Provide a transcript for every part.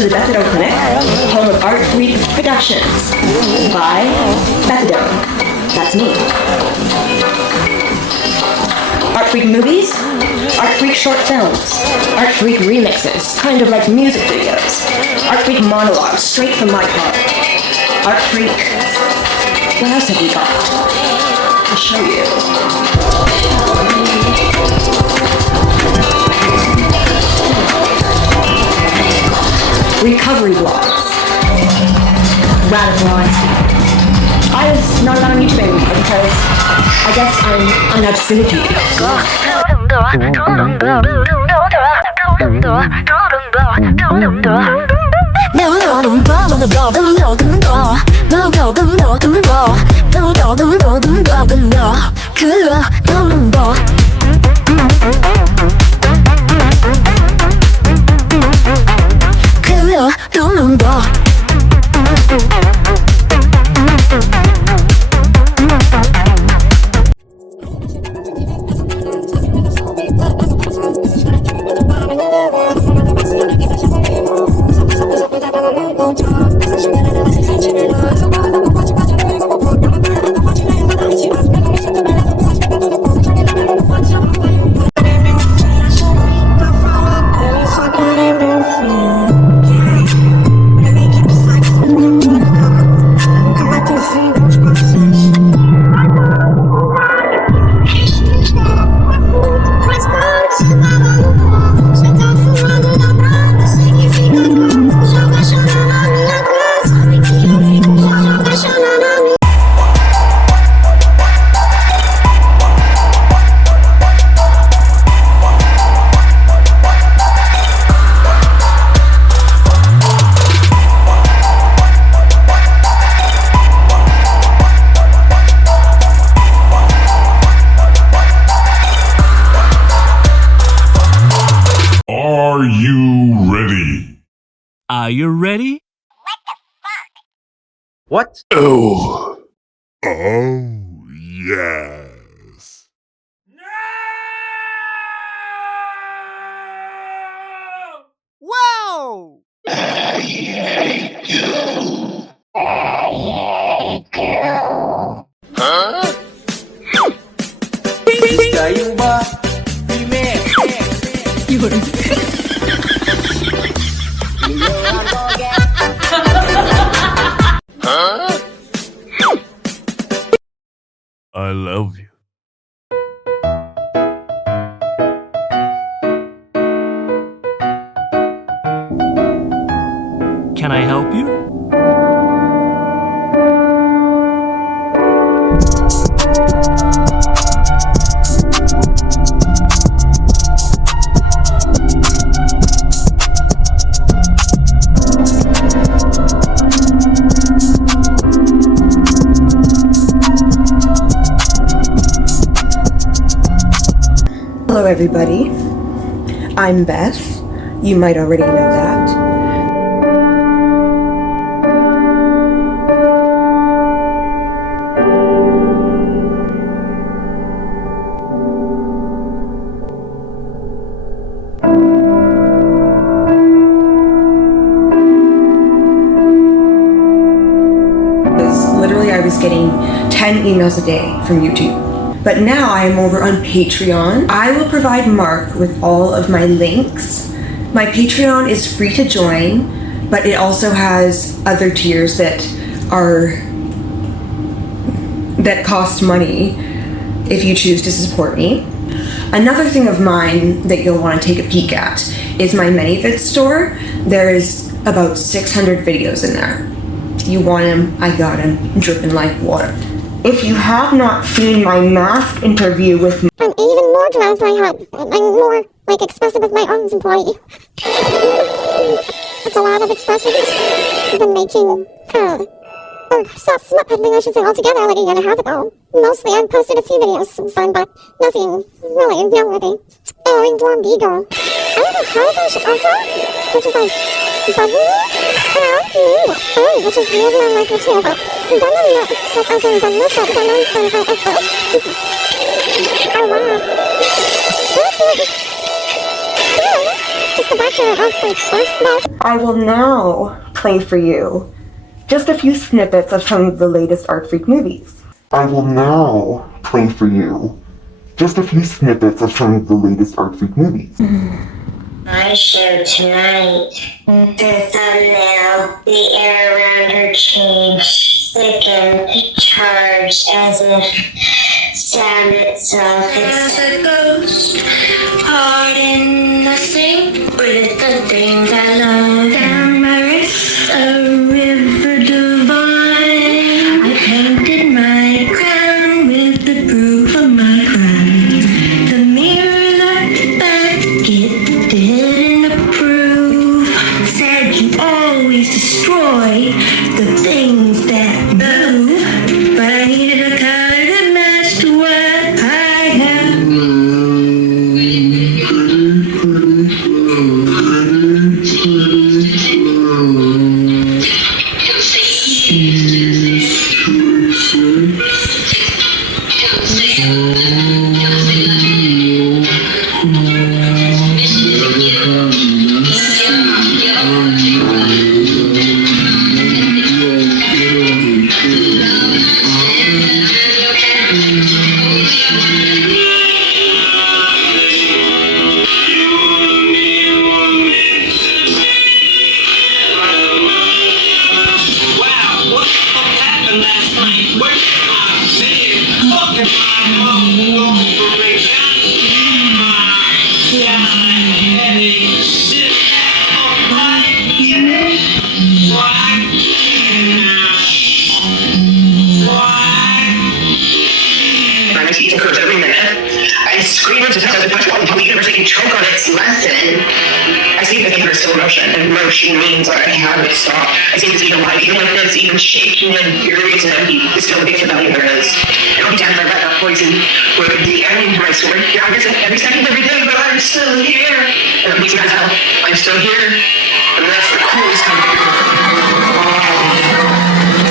to the Bethadone Clinic, home of ArtFreak Productions by Bethadone. That's me. ArtFreak movies, ArtFreak short films, ArtFreak remixes, kind of like music videos, ArtFreak monologues straight from my heart. ArtFreak. What else have we got? I'll show you. Recovery vlogs. Radicalized. I was not allowed on YouTube anymore because I guess I'm an obscenity. Are you ready? Are you ready? What the fuck? What? Oh. Oh, yes. Whoa! I hate you. I hate you. Huh? Kayong ba? Remix! Huh? I love you. Can I help you? Hello everybody, I'm Beth. You might already know that. Literally I was getting 10 emails a day from YouTube. But now I am over on Patreon. I will provide Mark with all of my links. My Patreon is free to join, but it also has other tiers that cost money if you choose to support me. Another thing of mine that you'll want to take a peek at is my ManyVids store. There's about 600 videos in there. If you want them, I got them, dripping like water. If you have not seen my mask interview with me, I'm even more dressed I had. I'm more, expressive with my arms employee. It's a lot of expressions. I've been making, or soft smut peddling, I should say, altogether, like a year and a half ago. Mostly, I've posted a few videos since then, but nothing really noteworthy. Oh, and Dorm Beagle. I have a high also, which is bugging me, and I like me, which is weird and unlikely too, but then the next, as in the list, then I first. Oh wow. That's it. Yeah, just the bachelor of ArtFreak stuff, but I will now play for you just a few snippets of some of the latest ArtFreak movies. I will now play for you just a few snippets of some of the latest ArtFreak movies. My show tonight. The thumbnail, the air around her changed, thickened, charged as if sound itself is a ghost, heart in nothing with the things I love. Down my wrist, a river divine. I painted my crown with the proof of my crime. The mirror looked back, it didn't approve. Said you always destroy the things that move. But I needed a color that matched what I have. I scream into tell the punch wall until the universe can choke on its lesson. I see the anger is still motion, and motion means that I haven't stopped. I see this even life, even like this, even shaking and furious and empty, is still the biggest rebellion there is. And I'll be damned if I let that poison would the ending to my story. Yeah, I guess every second, every day, but I'm still here. And it makes me myself, I'm still here. And that's the coolest kind of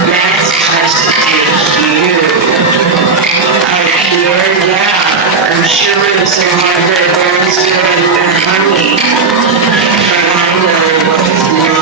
that's just you. I'm here, yeah. I'm sure it's a lot of bones good and honey, but I know what's mine.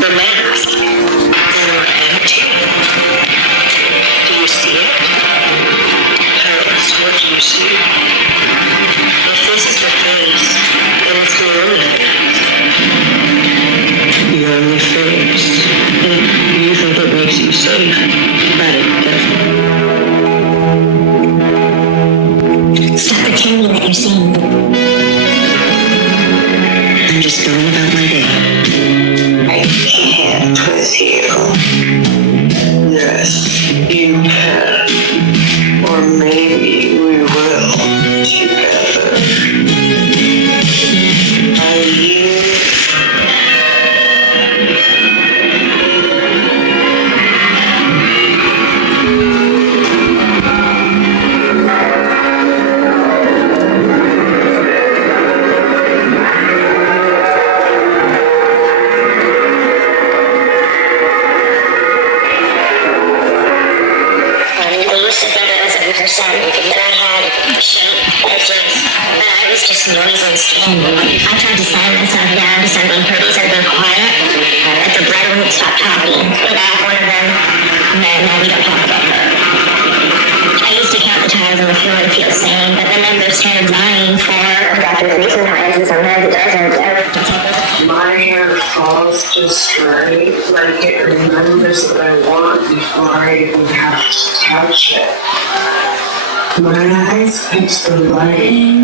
The mask. Do you see it? What do you see? If this is the face, then it's the only face. The only face. You think it makes you safe, but it doesn't. Stop pretending that you're seeing. I'm just going about my day. I can't with you. Yes, you can. Or maybe we will together. Are you? Noise on skin. I tried to silence myself down to something pretty, something quiet, but the blood wouldn't stop talking. Without one of them, no, we don't talk about her. I used to count the tiles on the floor and feel sane, but the numbers started lying for after the recent times, and sometimes it doesn't. My hair falls just right, like it remembers what I want before I even have to touch it. My eyes catch the light.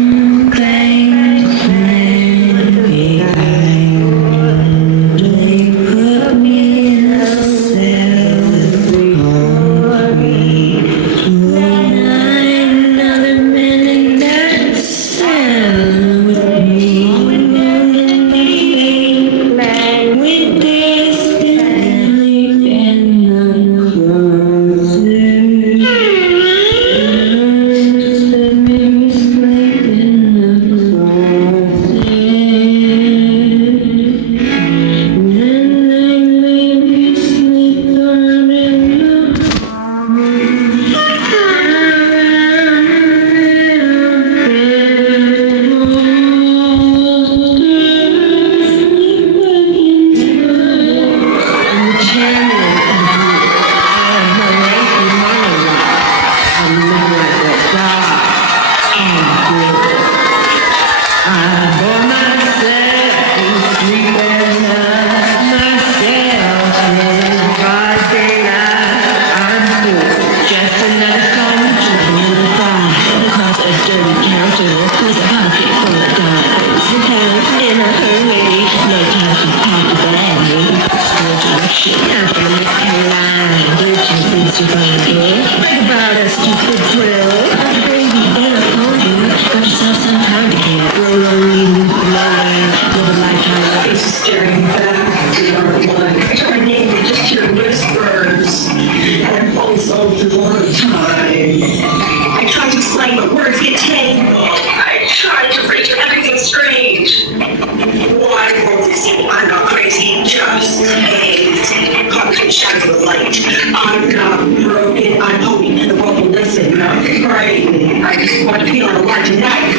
I'm feeling alive tonight.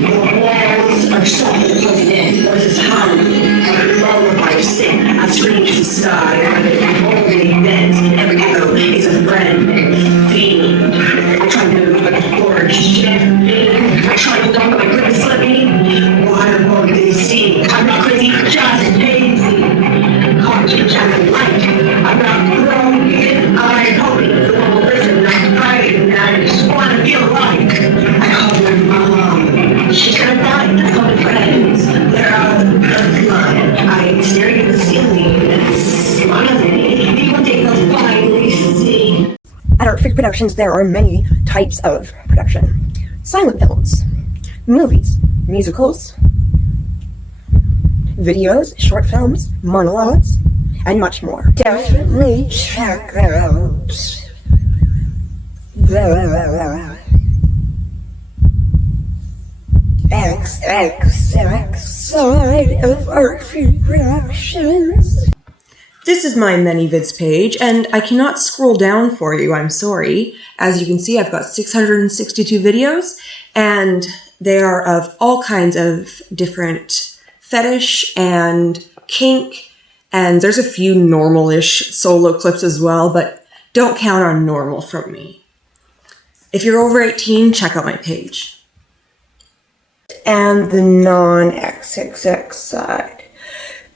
The walls are soft and closing in. Voices hum. Every lullaby sing. I scream to the sky. Only bends. Every echo is a friend. Fiend. I try to move, but the floor is shifting. I try to look, but my grip is slipping. Water won't be seen. I'm not crazy, just hazy. Caught in the light. I'm not broken. I'm hoping the one will listen. I'm fighting. I just want to feel alive. I called my mom. She's gonna die. I called my friends. They're out of the line. I'm staring at the ceiling and smiling. Maybe one day they'll finally see. At ArtFreak Productions, there are many types of production. Silent films, movies, musicals, videos, short films, monologues, and much more. Definitely check out the XXX side of ArtFreak Productions. This is my many vids page, and I cannot scroll down for you, I'm sorry. As you can see, I've got 662 videos, and they are of all kinds of different fetish and kink, and there's a few normal-ish solo clips as well, but don't count on normal from me. If you're over 18, check out my page. And the non-XXX side,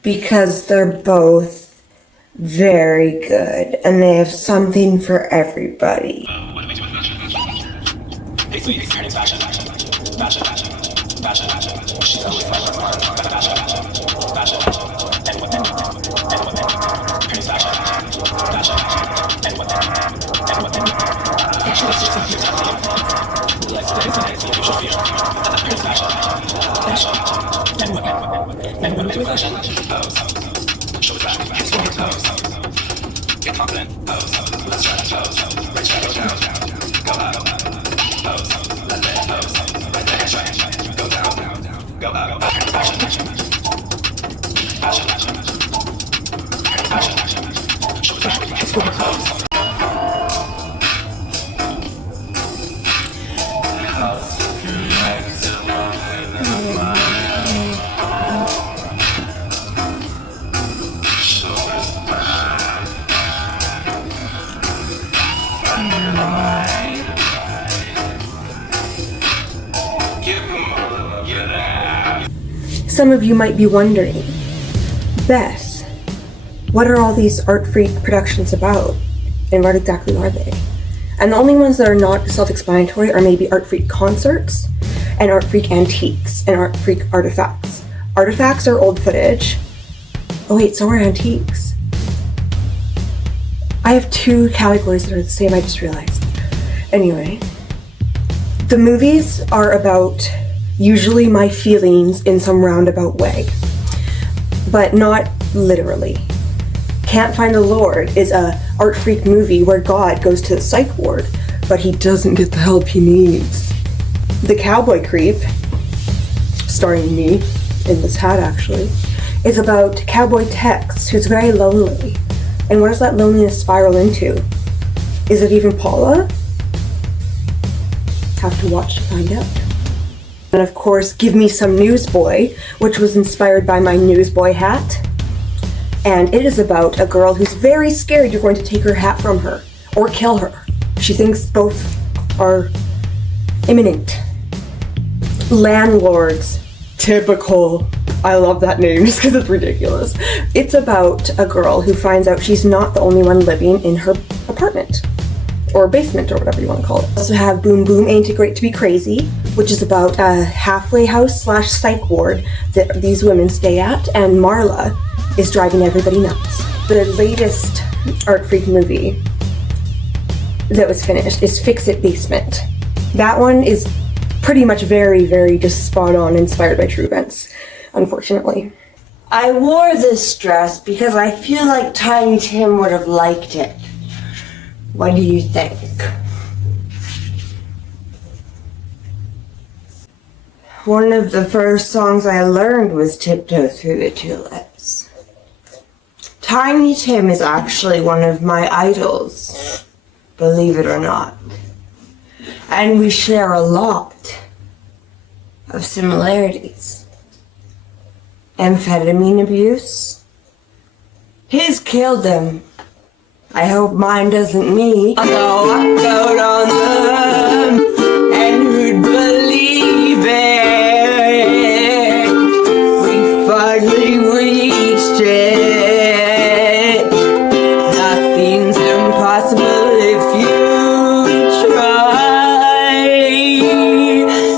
because they're both very good, and they have something for everybody. Some of you might be wondering, Beth, what are all these ArtFreak Productions about? And what exactly are they? And the only ones that are not self-explanatory are maybe ArtFreak Concerts, and ArtFreak Antiques, and ArtFreak Artifacts. Artifacts are old footage. Oh wait, so are antiques. I have two categories that are the same, I just realized. Anyway, the movies are about usually my feelings in some roundabout way, but not literally. Can't Find the Lord is a ArtFreak movie where God goes to the psych ward, but he doesn't get the help he needs. The Cowboy Creep, starring me in this hat actually, is about Cowboy Tex, who's very lonely. And what does that loneliness spiral into? Is it even Paula? Have to watch to find out. And of course, Give Me Some Newsboy, which was inspired by my newsboy hat. And it is about a girl who's very scared you're going to take her hat from her or kill her. She thinks both are imminent. Landlords. Typical. I love that name just because it's ridiculous. It's about a girl who finds out she's not the only one living in her apartment. Or basement, or whatever you want to call it. We also have Boom Boom Ain't It Great to Be Crazy, which is about a halfway house / psych ward that these women stay at, and Marla is driving everybody nuts. The latest ArtFreak movie that was finished is Fix It Basement. That one is pretty much very, very just spot on, inspired by true events, unfortunately. I wore this dress because I feel like Tiny Tim would have liked it. What do you think? One of the first songs I learned was Tiptoe Through the Tulips. Tiny Tim is actually one of my idols, believe it or not. And we share a lot of similarities. Amphetamine abuse. His killed him. I hope mine doesn't me. I'll walk out on them, and who'd believe it? We finally reached it. Nothing's impossible if you try.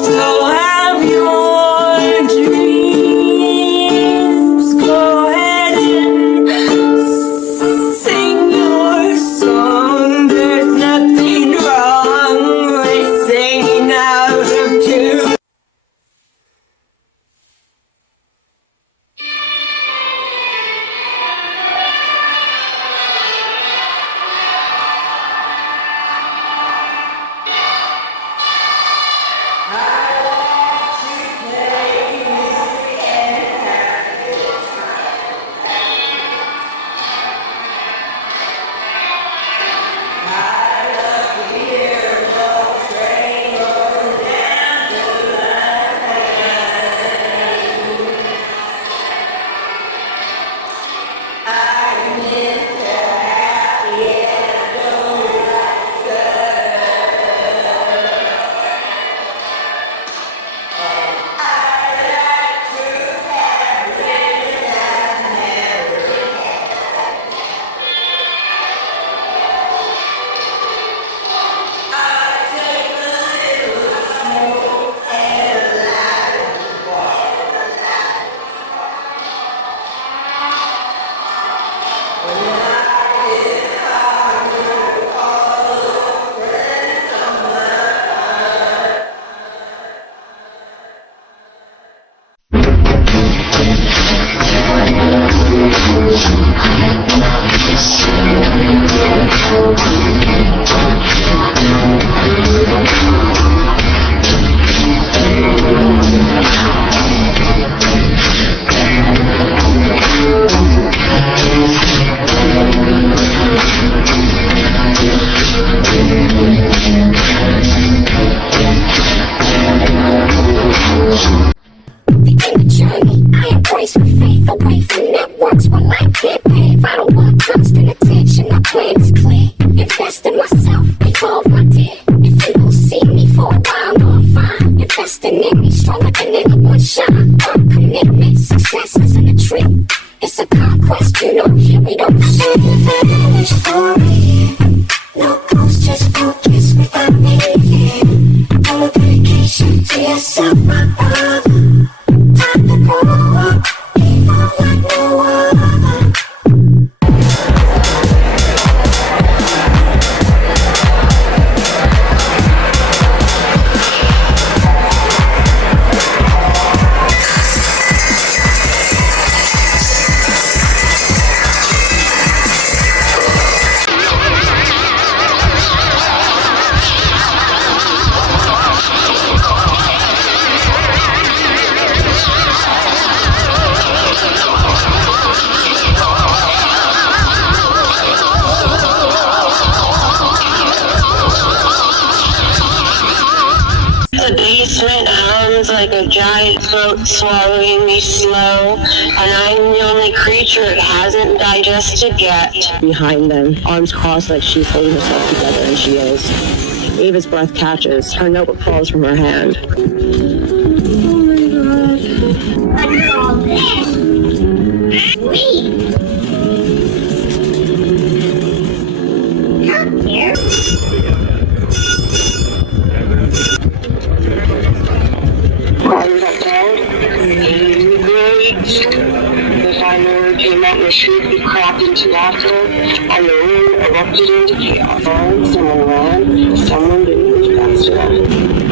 So have your dreams. Go ahead and sing your song. There's nothing wrong with singing out of tune. In the journey, I embrace my faith away from networks while I can't pave. I don't want constant attention, my plan is clear. Invest in myself, evolve my dear. If you don't see me for a while, no, I'm fine. Investing in me, strong like an inner one shine. Commitment, success isn't a trick. It's a conquest, you know, here we don't share the story. No ghost, just focus without leaving. No dedication to yourself, my brother. Time to grow up, evolve like no other. The basement hums like a giant throat swallowing me slow, and I'm the only creature it hasn't digested yet. Behind them, arms crossed like she's holding herself together, and she is. Ava's breath catches. Her notebook falls from her hand. What's all this? Wait. Help here. Are you not dead? Great. The final came out and the street we cracked into laughter, and the room erupted into chaos. Someone ran, someone didn't move fast enough.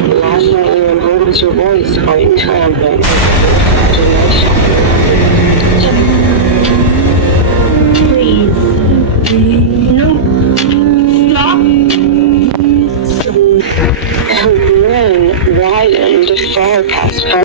The last thing anyone heard was your voice, quiet and triumphant. Please. No. Stop. And then widened far past her.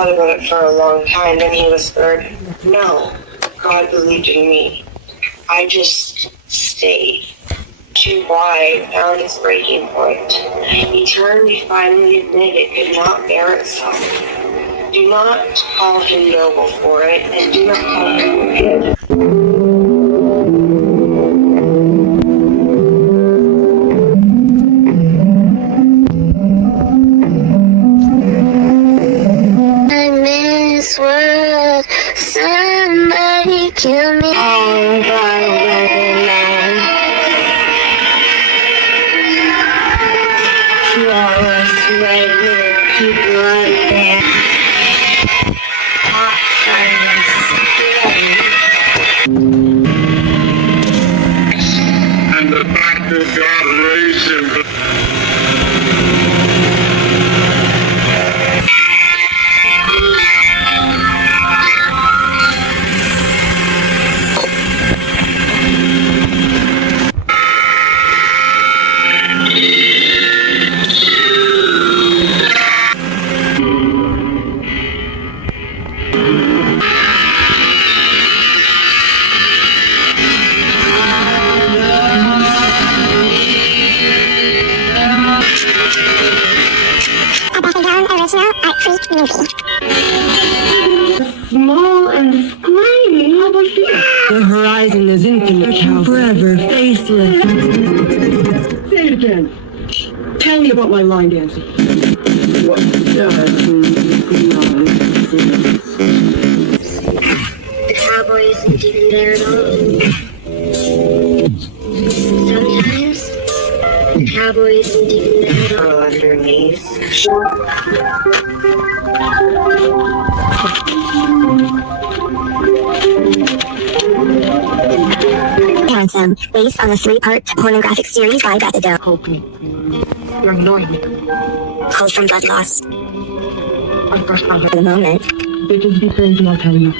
thought about it for a long time, then he whispered, "No, God believed in me. I just stayed." Too wide found its breaking point. Eternity finally admitted it could not bear itself. Do not call him noble for it, and do not call him wicked. I'm in this world, somebody kill me. Oh, God, man. To all us regular people out there. Hot And the fact that God raised him. A Bethadone original ArtFreak movie. Small and screaming, how about you? The horizon is infinite, forever faceless. Say it again. Tell me about my line dancing. What does The cowboy isn't even there at all. Sometimes the cowboy isn't even there at all. Curl under your knees. Handsome, based on the 3-part pornographic series by Bethadone. Hope me. You're annoying me. Called from blood loss. Of course, I'll For the moment. bitches be crazy, I'll tell you.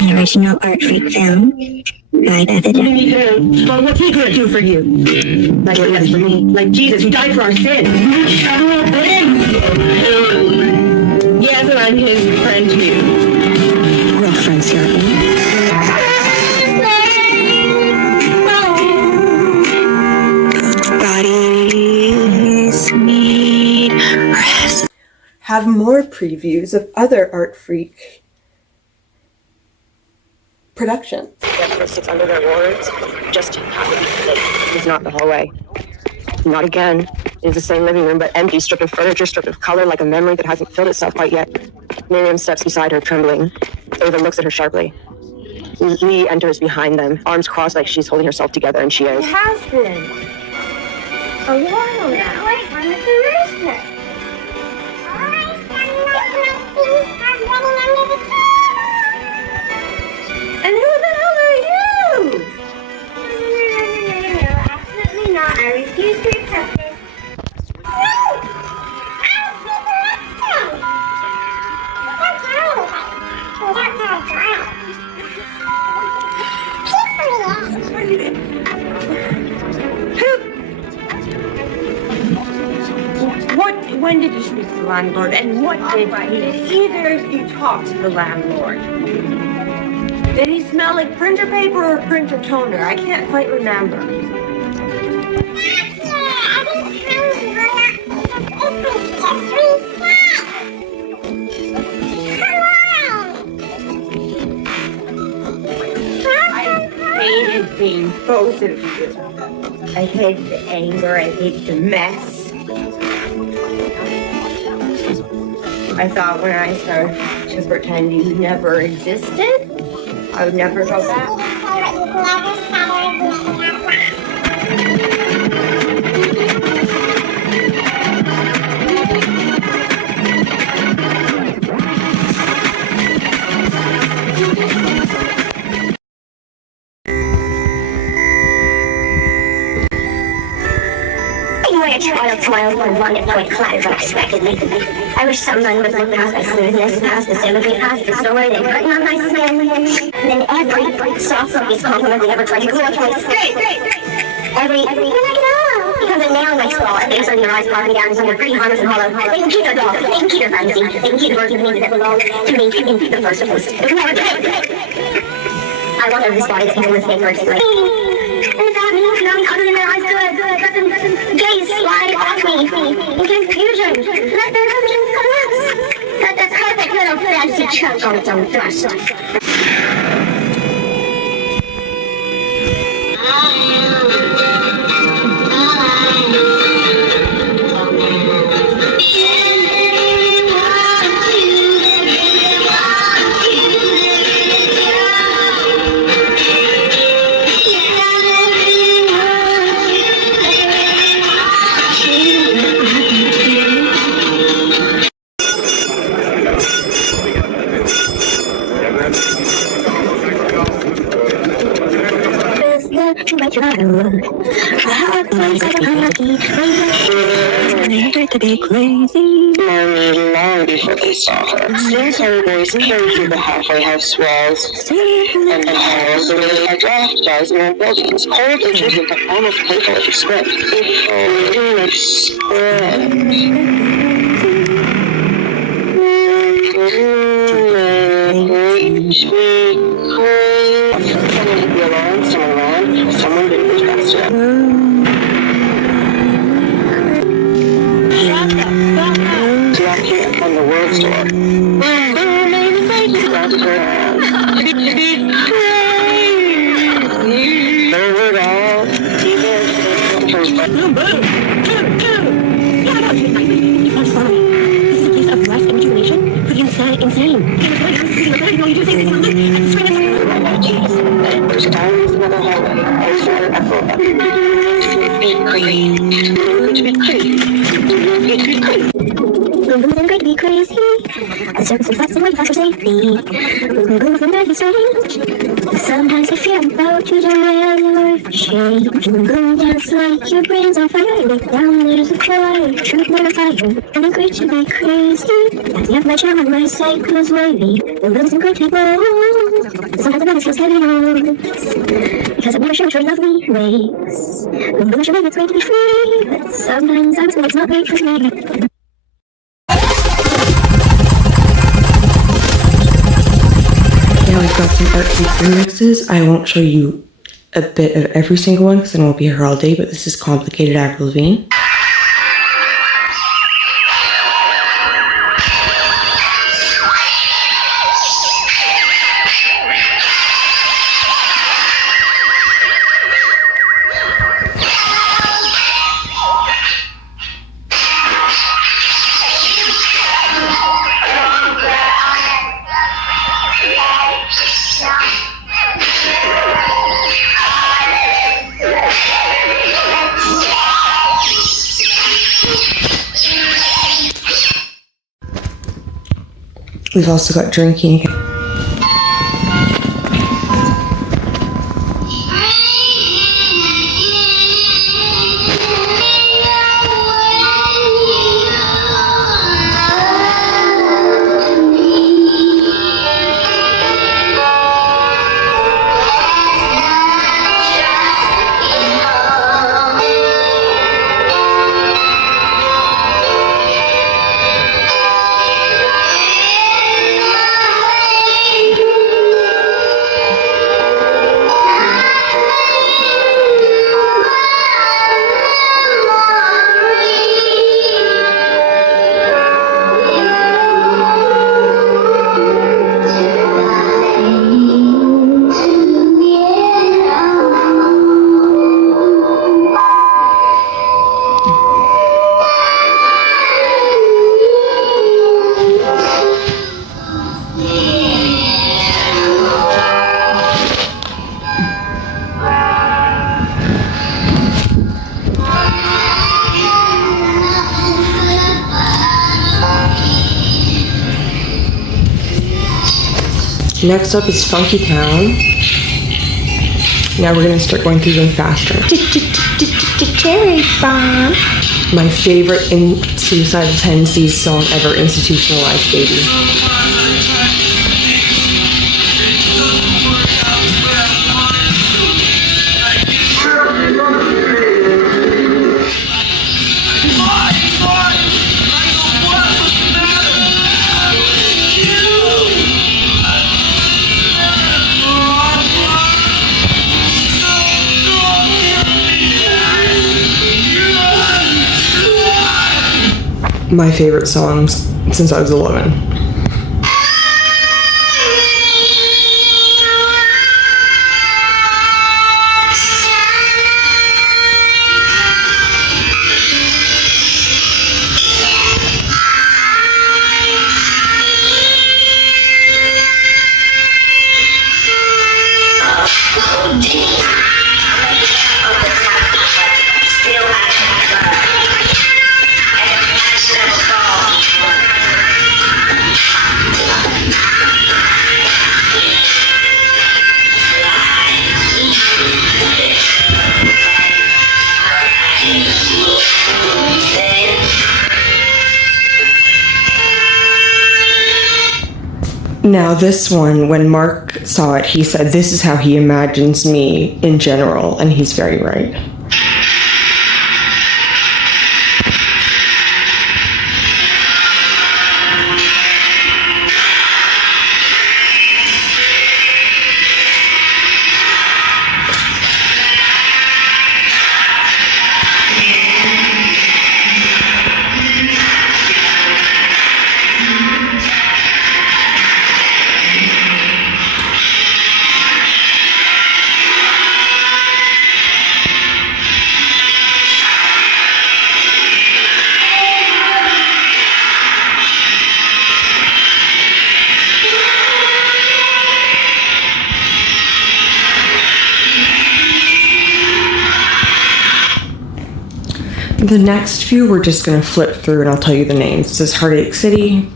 An original ArtFreak film by Bethadone. Well, what's he gonna do for you? Like what he does for me. Like Jesus, who died for our sins. Yes, and I'm his friend too. We're all friends here, aren't we? Bodies need rest. Have more previews of other ArtFreak productions. Jennifer sits under their wards. Just it is not the hallway. Not again. It is the same living room, but empty, stripped of furniture, stripped of color, like a memory that hasn't filled itself quite yet. Miriam steps beside her, trembling. Ava looks at her sharply. Lee enters behind them, arms crossed like she's holding herself together, and she is. It has been a while now. Where is it? And who the hell are you? No, absolutely not. I refuse to accept this. When did you speak to the landlord, and what did either of you talk to the landlord? Did he smell like printer paper or printer toner? I can't quite remember. I hated being both of you. I hate the anger, I hate the mess. I thought when I started to pretend you never existed, I would never go back. boy a child smiled when one point clattered unexpectedly. I wish someone would look past my smoothness, past the symmetry, past the story they've written on my skin. Then every soft focused compliment they ever tried to glue to every becomes a nail in my skull. Every inside your eyes popping down somewhere pretty harmless and hollow. They can keep their dog. They can keep their fantasy. They can keep the version of me that belonged to me in the first place. It was never I want every body that can live in first place. Nothing other than their eyes good. Let them gaze slide off me in confusion. Let their visions collapse. Let the perfect little fantasy choke on its own thrust. To be crazy. Long before they saw her. Still boys carried through the halfway house walls and halls, the way a draft does in buildings. Cold inches into almost playful as a script. Before someone to be alone, someone around, someone that was faster. On the world store. Boom going to be crazy. The circus is flexing way faster safely. Boom boom from dirty strange. Sometimes I feel about to derail your shade. Boom boom dance like your brain's on fire. Look down and there's a cry. Truth never fire. And I'm great to be crazy. Acting up my charm and my cycles wavy. Boom boom's going to be bold. Sometimes the balance feels heavy on. Because I've never shown your lovely ways. Boom boom, your it's going to be free. But sometimes I'm it's not great for me. Now we've got some ArtFreak remixes. I won't show you a bit of every single one because I won't be here all day, but this is Complicated Avril Lavigne. We've also got Drinking. Next up is Funky Town. Now we're going to start going through them faster. Mr. Cherry Bomb. My favorite suicidal tendencies song ever, Institutionalized Baby. My favorite songs since I was 11. Now this one, when Mark saw it, he said this is how he imagines me in general, and he's very right. The next few we're just going to flip through and I'll tell you the names. This is Heartache City,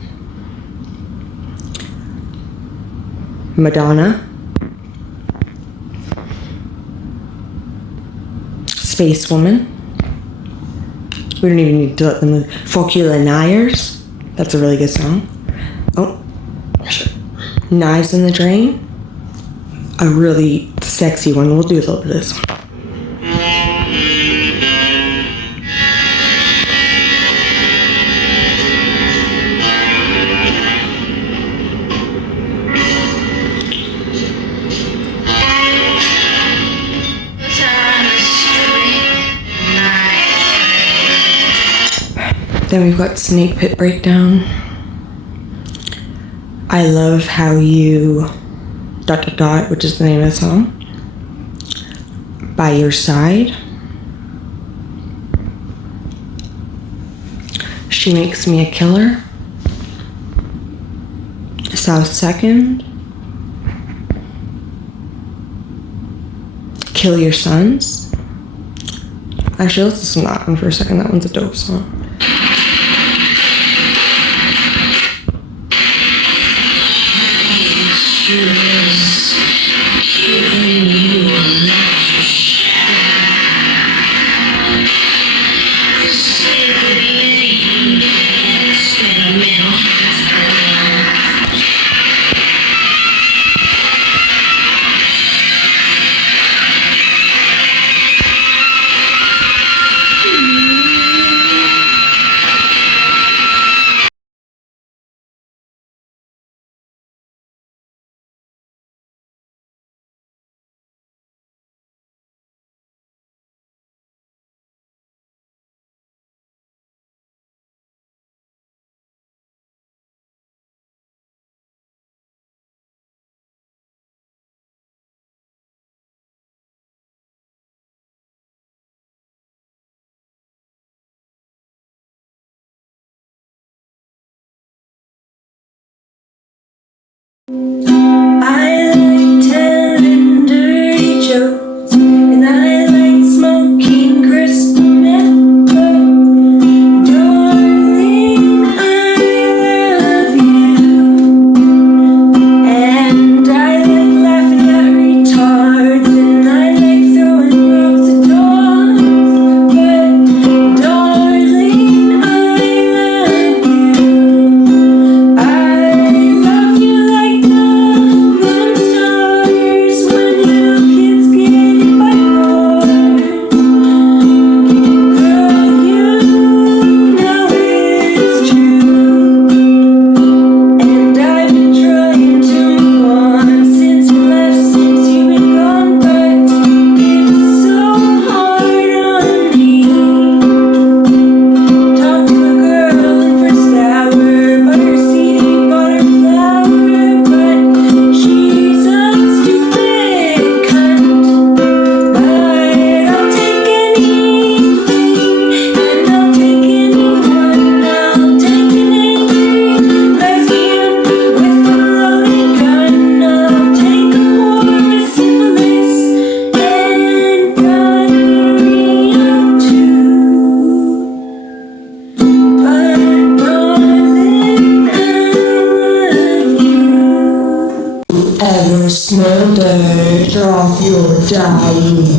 Madonna, Space Woman. We don't even need to let them know. Focula Nyers. That's a really good song. Oh, sure. Knives in the Drain. A really sexy one. We'll do a little bit of this one. Then we've got Snake Pit Breakdown. I Love How You ... which is the name of the song. By Your Side. She Makes Me a Killer. South Second. Kill Your Sons. Actually, let's listen to that one for a second. That one's a dope song. dying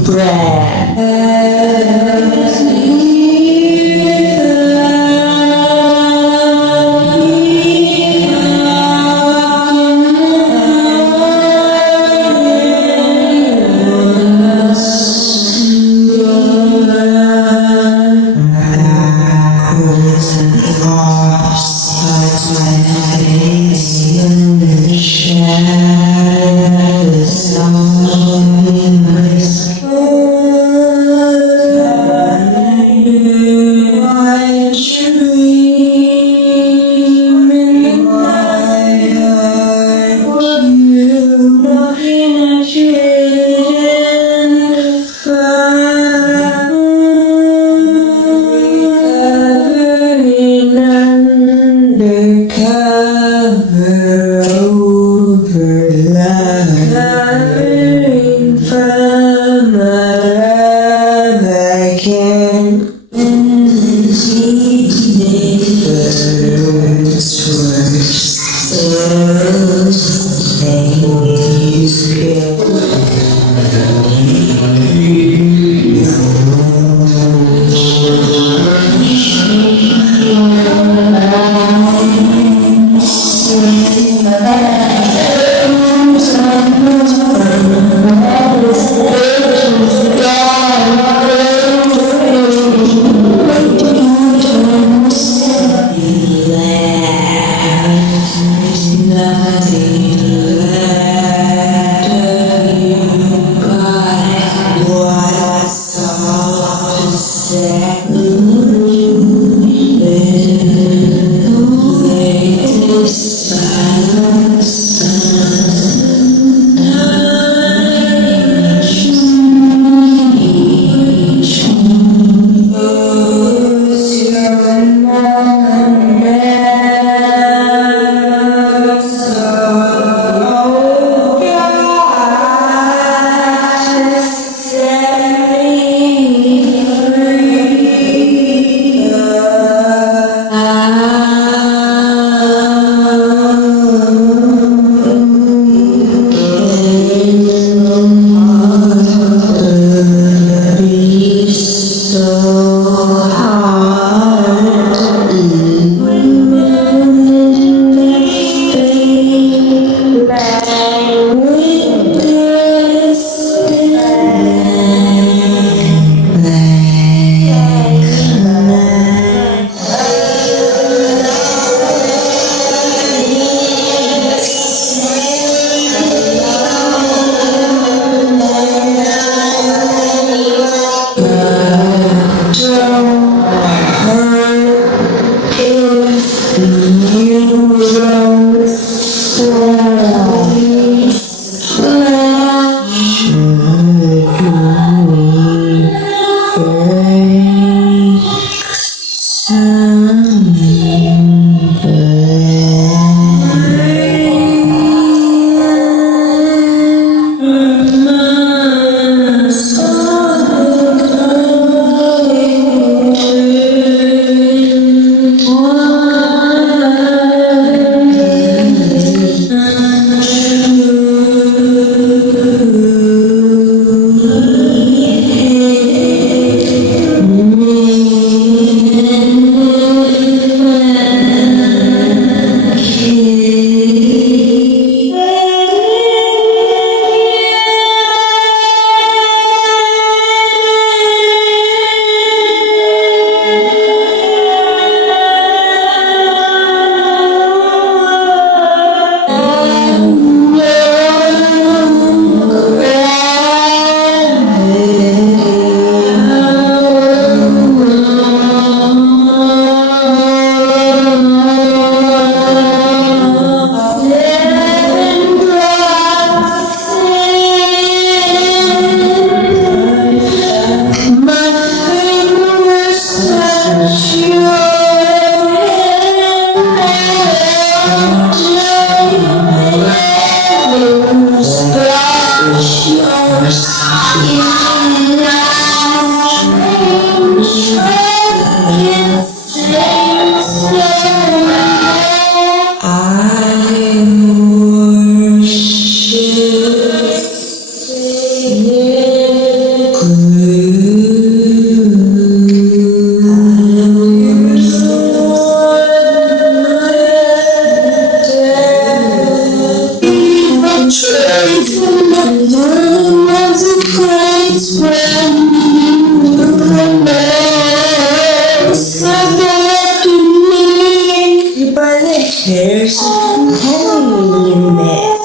There's some honey in this.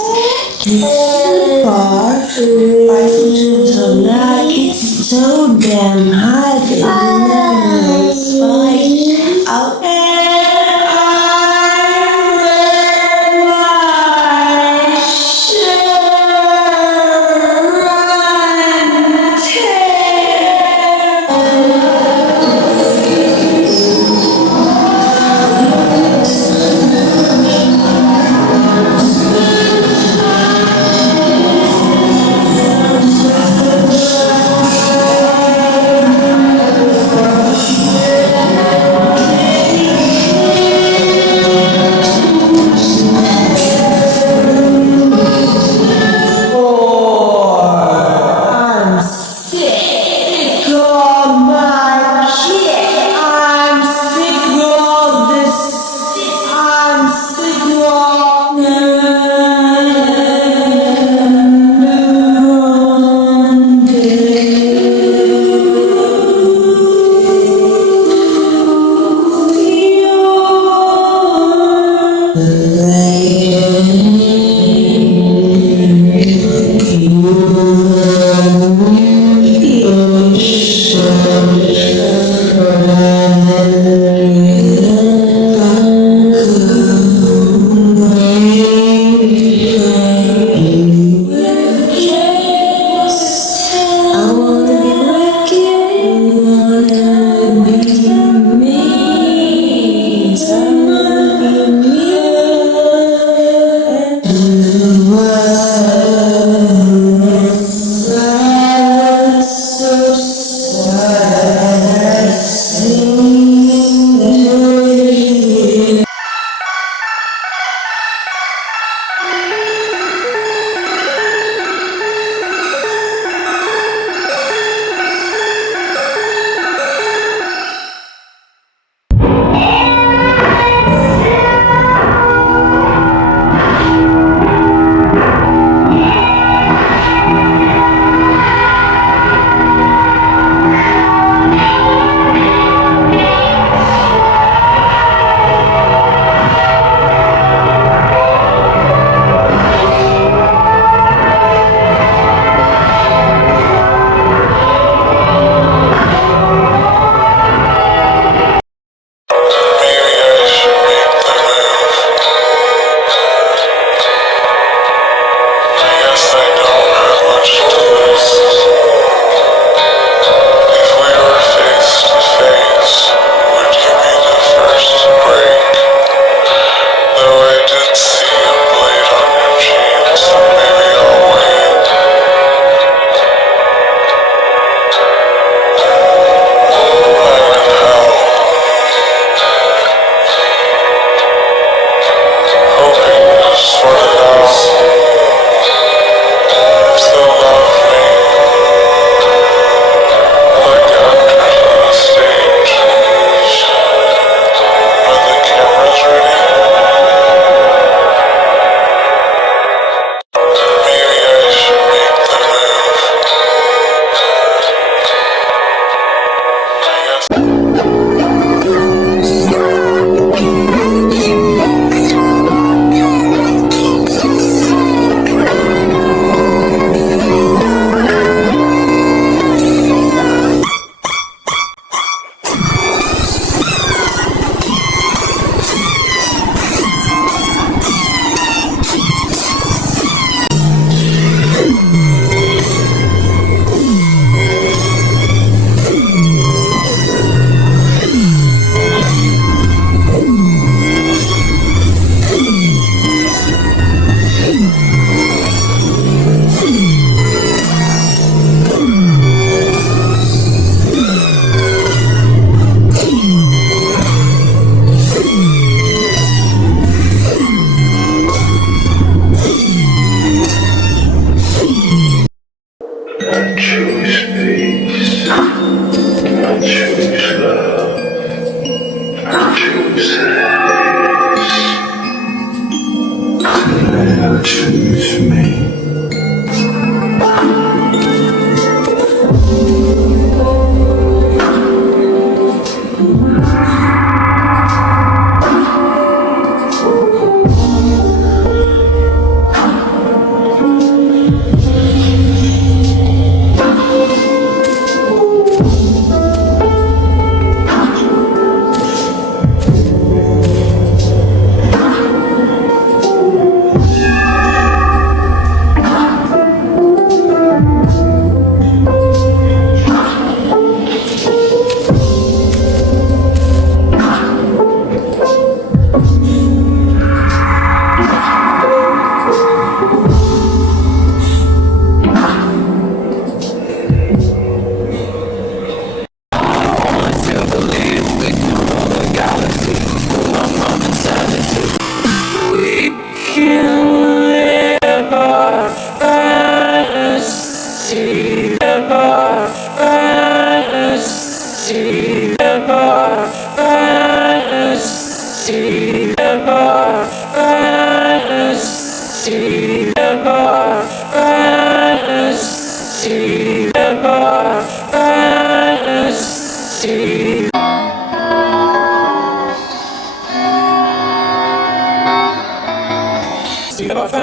It's far. I feel like it's so damn high that it's like out there.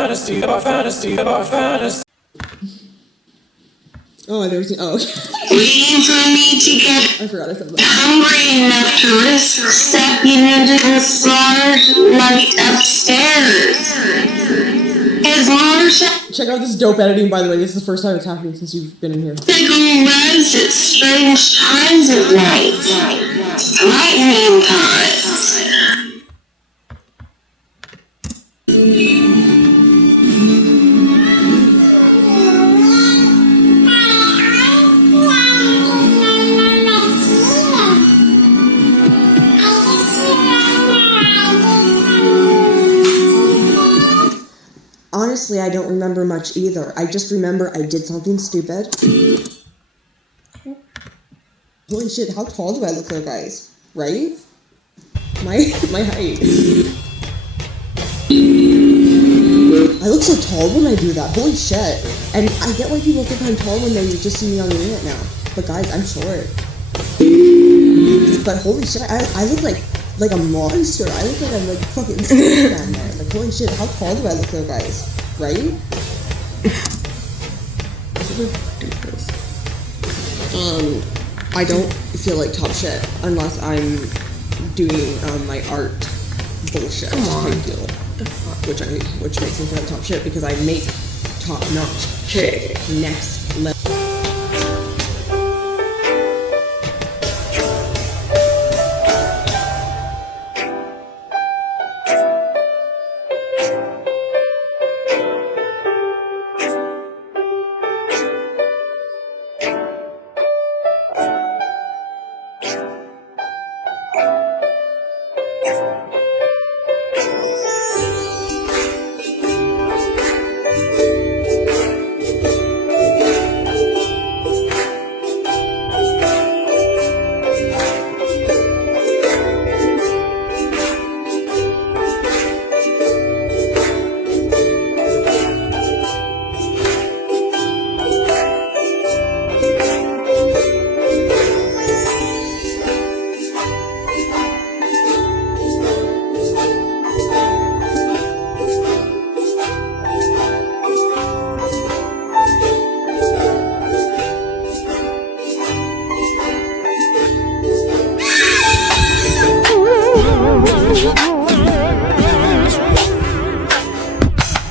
fantasy, about fantasy, about fantasy. Oh, I've never seen. Oh, okay. Waiting for me to get I forgot I said that. hungry enough to risk stepping into the slaughter light upstairs. His motorcycle Check out this dope editing, by the way. This is the first time it's happening since you've been in here. revs at strange times of night, frightening times. Honestly, I don't remember much either. I just remember I did something stupid. Holy shit, how tall do I look there, guys? Right? My height. I look so tall when I do that. Holy shit. And I get why people think I'm tall when they just see me on the internet now. But guys, I'm short. But holy shit, I look like a monster. I look like I'm like fucking Superman there. Like holy shit, how tall do I look there, guys? Right? I don't feel like top shit unless I'm doing my art bullshit type deal. Which makes me feel like top shit because I make top notch shit next level.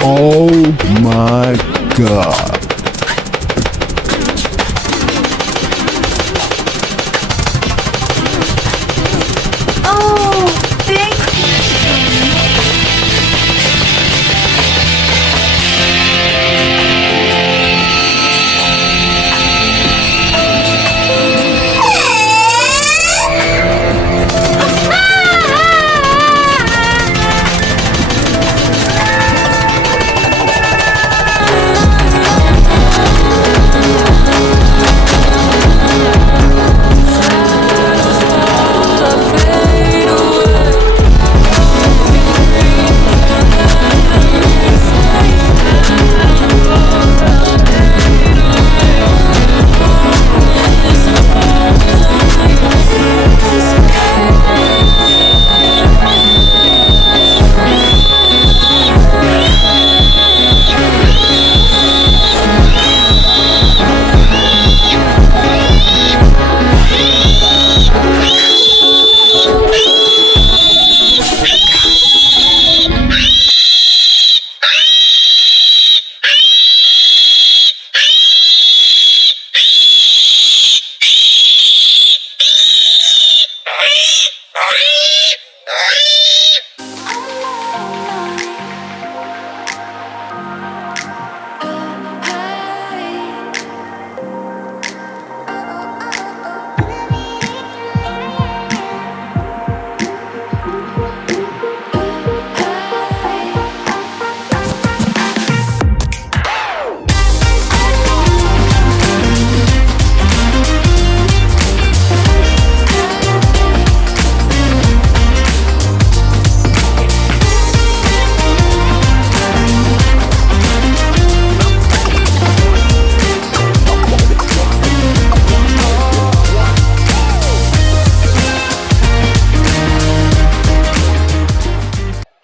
Oh my god. Oh, thank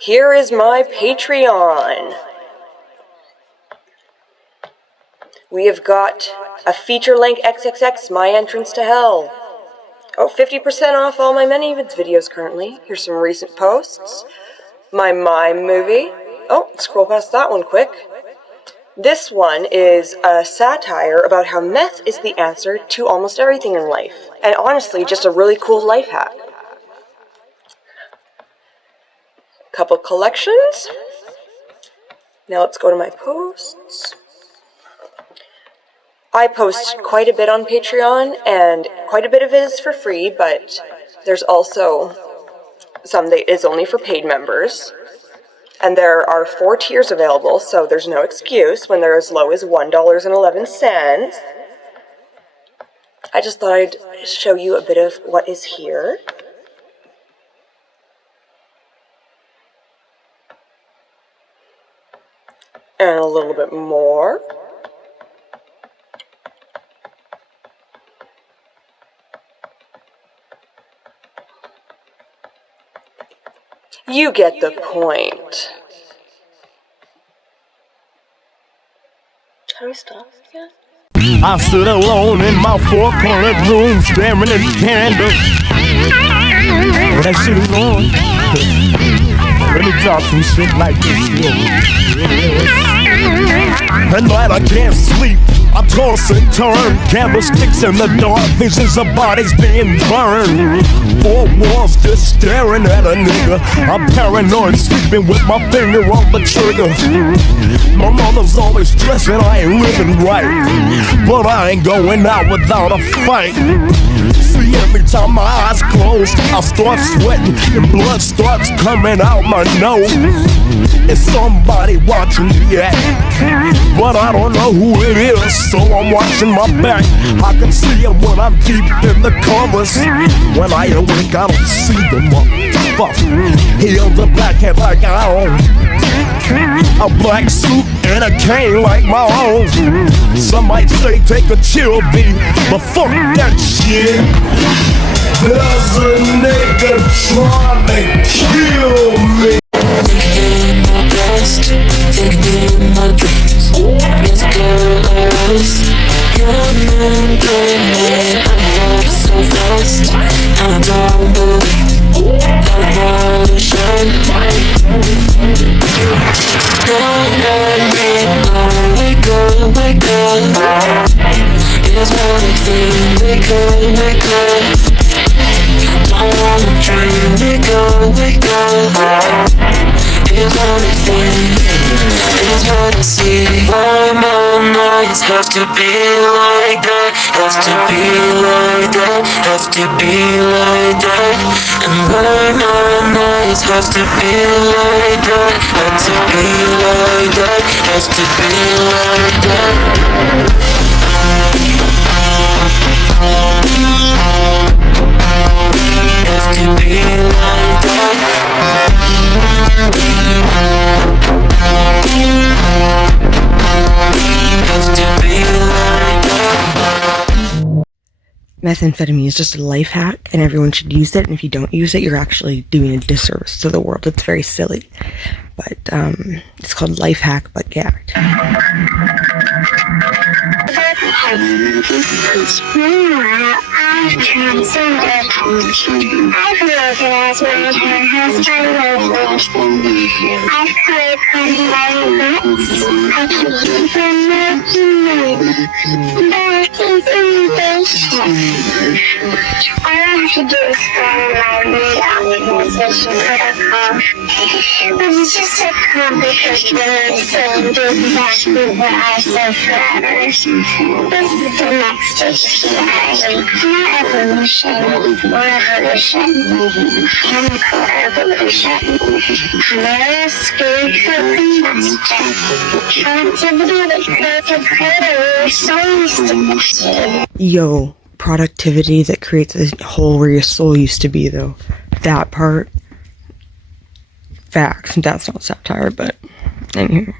Here is my Patreon. We have got a feature-length XXX, My Entrance to Hell. Oh, 50% off all my ManyVids videos currently. Here's some recent posts. My mime movie. Oh, scroll past that one quick. This one is a satire about how meth is the answer to almost everything in life. And honestly, just a really cool life hack. Couple collections. Now let's go to my posts. I post quite a bit on Patreon, and quite a bit of it is for free, but there's also some that is only for paid members. And there are 4 tiers available, so there's no excuse when they're as low as $1.11. I just thought I'd show you a bit of what is here. And a little bit more. You get the point. How do we stop again? I stood alone in my 4-cornered room, staring at the candle. But that shit is on. Let me drop some shit like this. At night I can't sleep. I toss and turn, candlesticks in the dark, visions of bodies being burned. 4 walls just staring at a nigga. I'm paranoid, sleeping with my finger on the trigger. My mother's always stressing I ain't living right, but I ain't going out without a fight. See, every time my eyes close, I start sweating and blood starts coming out my nose. It's somebody watching me act, but I don't know who it is, so I'm watching my back. I can see him when I'm deep in the covers. When I awake, I don't see the motherfucker. He owns a black hat like I own, a black suit and a cane like my own. Some might say take a chill beat, but fuck that shit. There's a nigga trying to kill me. Thinking my dreams, it's girls. Young and good, I'm so fast. I don't believe evolution. Wake up, wake up. It's one thing, wake up. Don't wanna dream, wake up. It's one thing, it's what I see. Why my nights have to be like that, have to be like that, have to be like that. And why my nights have to be like that, have to be like that, have to be like that. Have to be like that. Methamphetamine is just a life hack, and everyone should use it, and if you don't use it, you're actually doing a disservice to the world. It's very silly, but it's called Life Hack But Gagged. I've tried so much. I've localized my hair, has tried lovely. I've colored my nuts. I can keep from making money. That is innovation. All I have to do is follow my reorganization protocol. But it's just a complicated way of saying do exactly what I say forever. This is the next stage of humanity. Not evolution or evolution. Chemical evolution. No spiritual congestion. Productivity that creates a crater where your soul used to be. Yo, productivity that creates a hole where your soul used to be, though. That part. Facts. That's not satire, but anyway.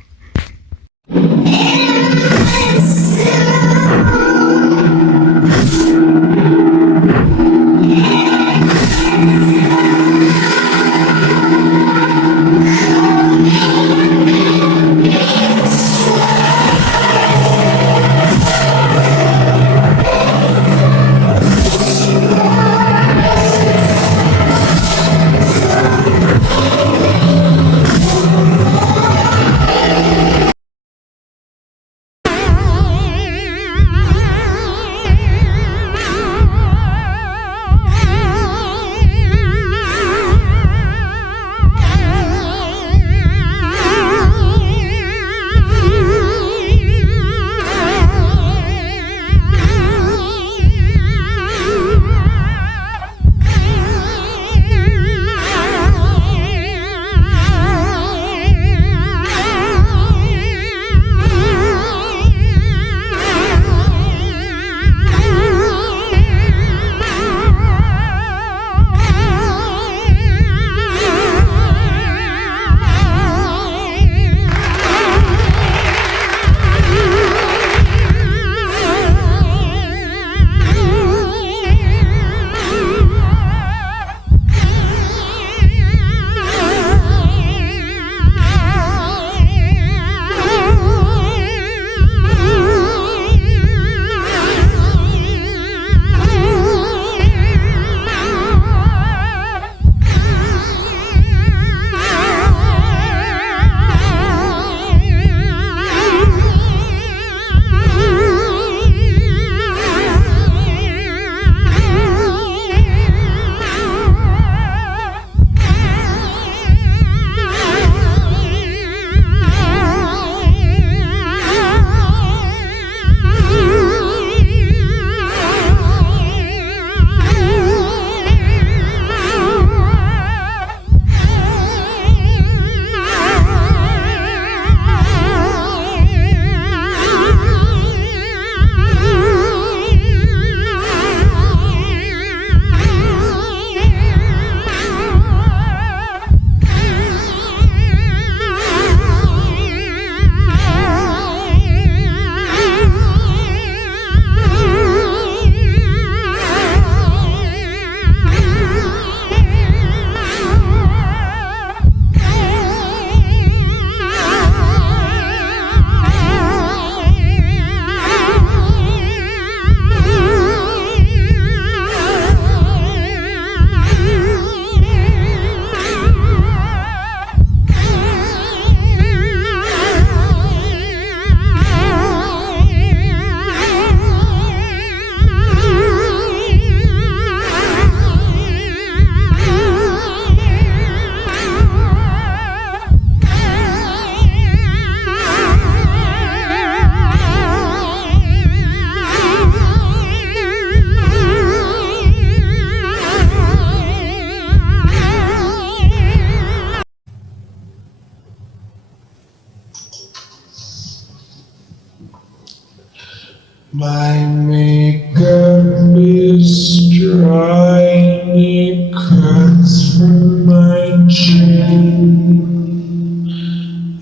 My makeup is dry and it cracks from my chin.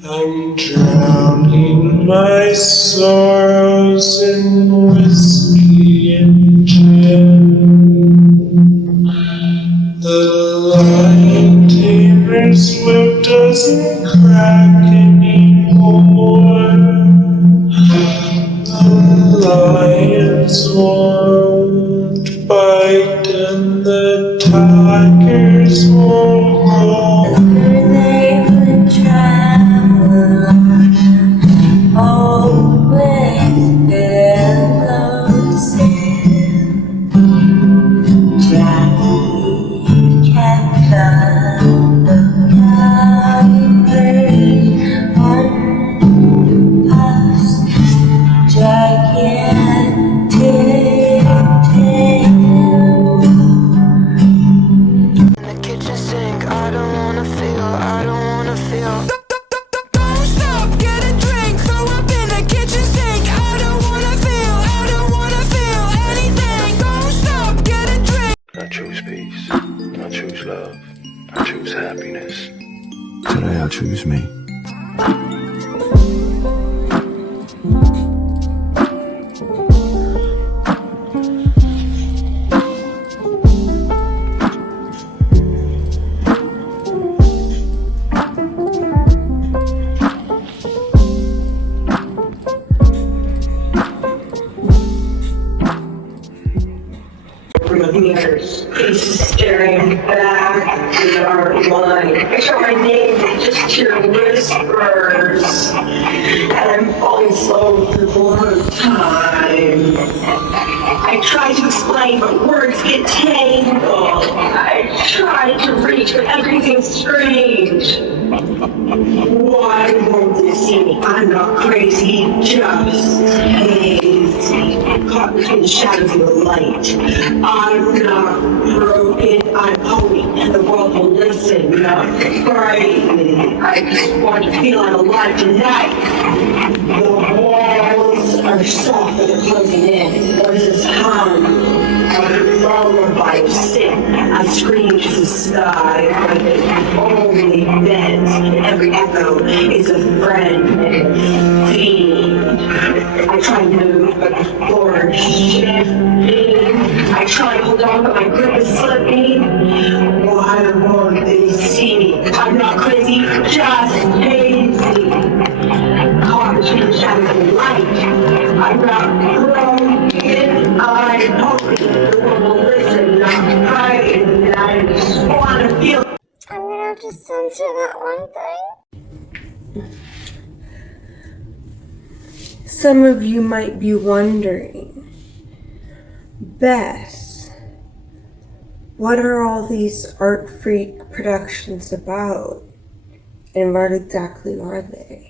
I'm drowning my sorrows in whiskey and gin. The lion tamer's whip doesn't crack anymore. The lions won't bite and the tigers won't roar. They would travel always billows in. Jackie kept up the covers on past gigantic tail. In the kitchen sink, I don't wanna feel. Don't stop, get a drink, throw up in the kitchen sink. I don't wanna feel anything. Don't stop, get a drink. I choose peace. I choose love. I choose happiness. Today I choose me. He's staring back in our line. I shout my name, just hear whispers. And I'm falling slow through more time. I try to explain, but words get tangled. I try to reach, but everything's strange. Why won't they see me? I'm not crazy, just hazy. Caught between the shadows and the light. I'm not broken, I'm holy, and the world will listen, not frightened. I just want to feel I'm alive tonight. The walls are soft, but they're closing in. Voices hum. I'm lullaby of sin. I scream to the sky, but it only bends. And every echo is a friend and a fiend. I try to move, but the floor is shifting. I try to hold on, but my grip is slipping. Why won't they see me? I'm not crazy, just hazy. Caught between the shadows and the light. I'm not broken, I'm hoping the world will listen, not frightened, and I just want to feel. I'm gonna have to censor that one thing. Some of you might be wondering, Beth, what are all these ArtFreak Productions about? And what exactly are they?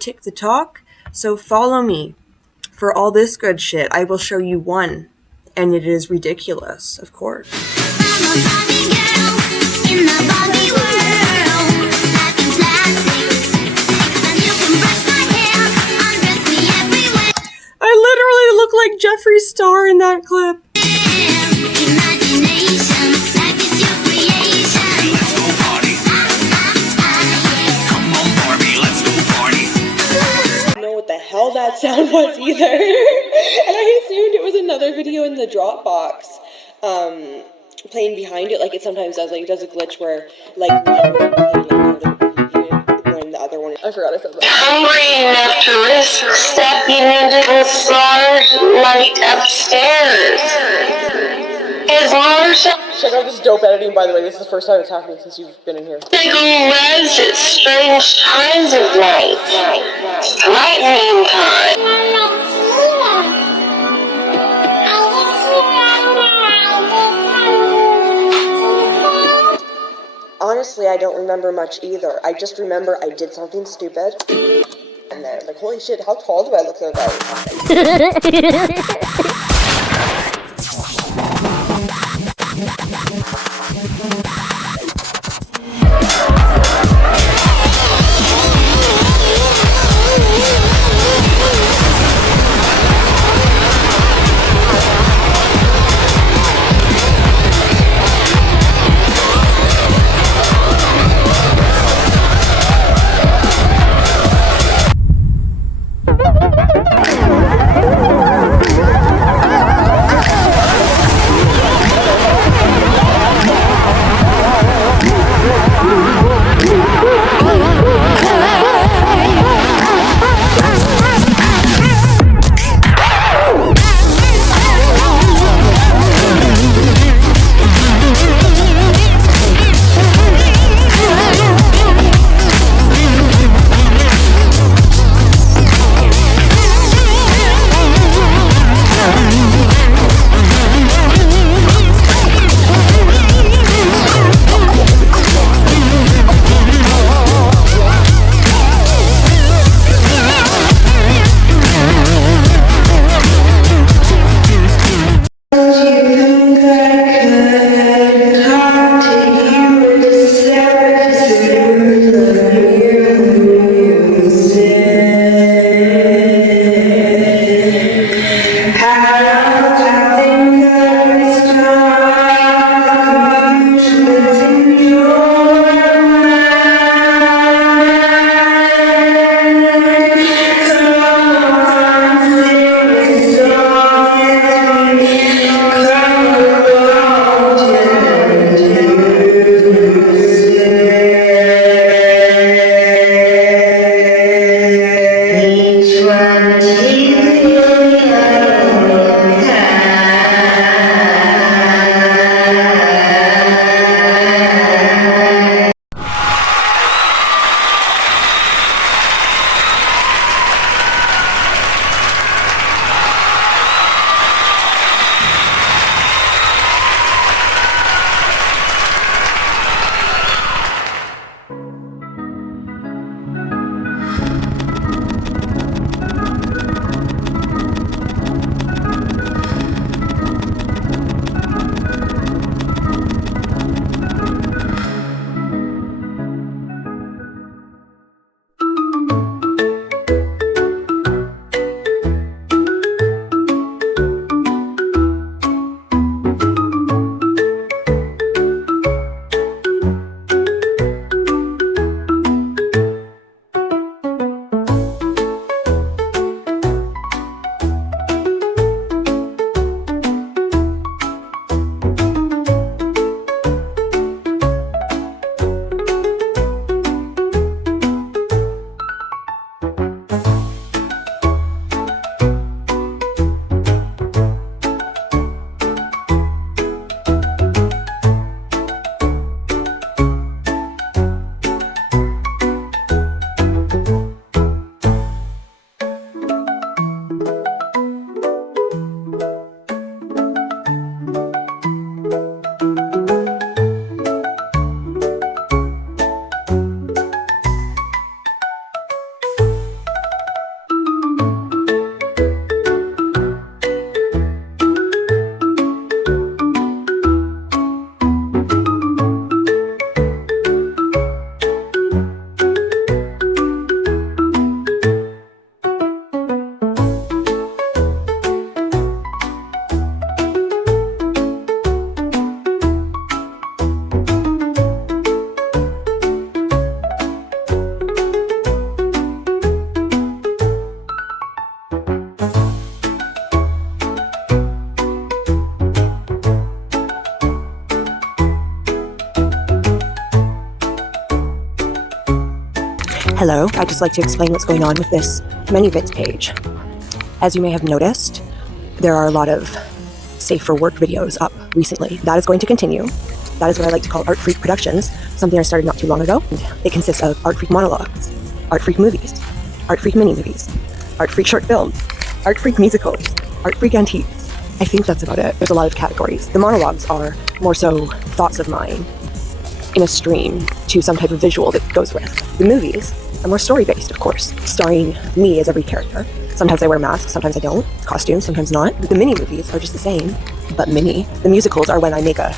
Tick the talk, so follow me. For all this good shit, I will show you one, and it is ridiculous, of course. I literally look like Jeffree Star in that clip. What the hell that sound was either. And I assumed it was another video in the Dropbox playing behind it, like it sometimes does. Like it does a glitch where like one will play when the other one, I forgot I said that. Hungry enough to risk stepping into the starlight upstairs. His motorcycle. Check out this dope editing, by the way. This is the first time it's happening since you've been in here. Revs at strange times of night. Lightning time. Honestly, I don't remember much either. I just remember I did something stupid. And then, like, holy shit, how tall do I look like Hello, I'd just like to explain what's going on with this ManyVids page. As you may have noticed, there are a lot of safe for work videos up recently. That is going to continue. That is what I like to call ArtFreak Productions, something I started not too long ago. It consists of ArtFreak monologues, ArtFreak movies, ArtFreak mini-movies, ArtFreak short films, ArtFreak musicals, ArtFreak antiques. I think that's about it. There's a lot of categories. The monologues are more so thoughts of mine in a stream to some type of visual that goes with. The movies are more story-based, of course, starring me as every character. Sometimes I wear masks, sometimes I don't. Costumes, sometimes not. The mini-movies are just the same, but mini. The musicals are when I make a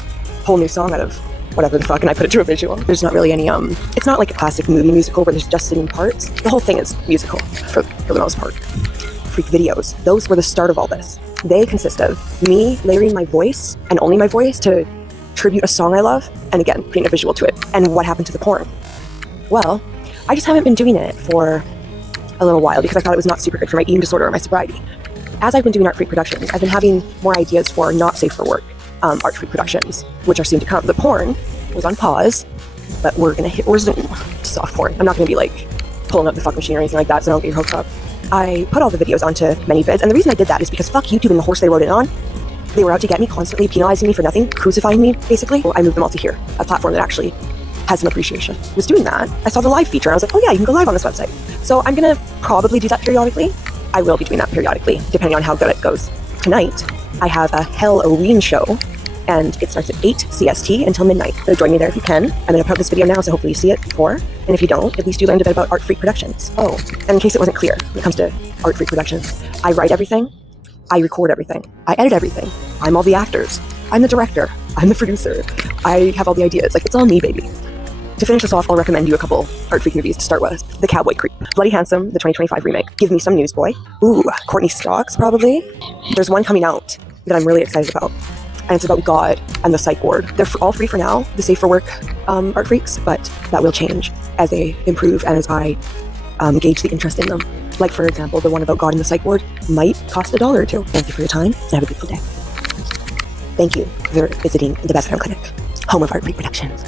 whole new song out of whatever the fuck and I put it to a visual. There's not really any, it's not like a classic movie musical where there's just singing parts. The whole thing is musical for the most part. Freak videos, those were the start of all this. They consist of me layering my voice and only my voice to tribute a song I love, and again, putting a visual to it. And what happened to the porn? Well, I just haven't been doing it for a little while because I thought it was not super good for my eating disorder or my sobriety. As I've been doing ArtFreak Productions, I've been having more ideas for not safe for work ArtFreak Productions, which are soon to come. The porn was on pause, but we're gonna hit resume. Soft porn. I'm not gonna be like pulling up the fuck machine or anything like that, so don't get your hopes up. I put all the videos onto ManyVids, and the reason I did that is because fuck YouTube and the horse they rode it on. They were out to get me, constantly penalizing me for nothing, crucifying me, basically. I moved them all to here, a platform that actually has some appreciation. Was doing that, I saw the live feature, and I was like, oh yeah, you can go live on this website. So I'm gonna probably do that periodically. I will be doing that periodically, depending on how good it goes. Tonight, I have a Halloween show, and it starts at 8 CST until midnight. So join me there if you can. I'm gonna put up this video now, so hopefully you see it before. And if you don't, at least you learned a bit about ArtFreak Productions. Oh, and in case it wasn't clear, when it comes to ArtFreak Productions, I write everything, I record everything, I edit everything. I'm all the actors, I'm the director, I'm the producer, I have all the ideas. Like, it's all me, baby. To finish this off, I'll recommend you a couple ArtFreak movies to start with. The Cowboy Creep, Bloody Handsome, the 2025 remake. Give me some Newsboy. Ooh, Courtney Stocks, probably. There's one coming out that I'm really excited about, and it's about God and the psych ward. They're all free for now, the Safe for Work Art Freaks, but that will change as they improve and as I gauge the interest in them. Like, for example, the one about God in the psych ward might cost $1 or $2. Thank you for your time, and have a beautiful day. Thank you for visiting the Bethadone Clinic, home of ArtFreak Productions.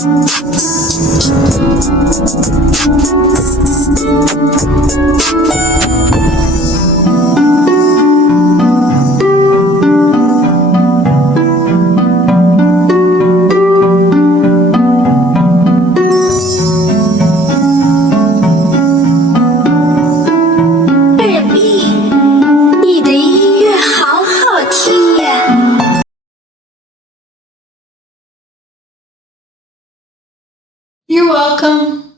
你的音乐好好听呀。You're welcome.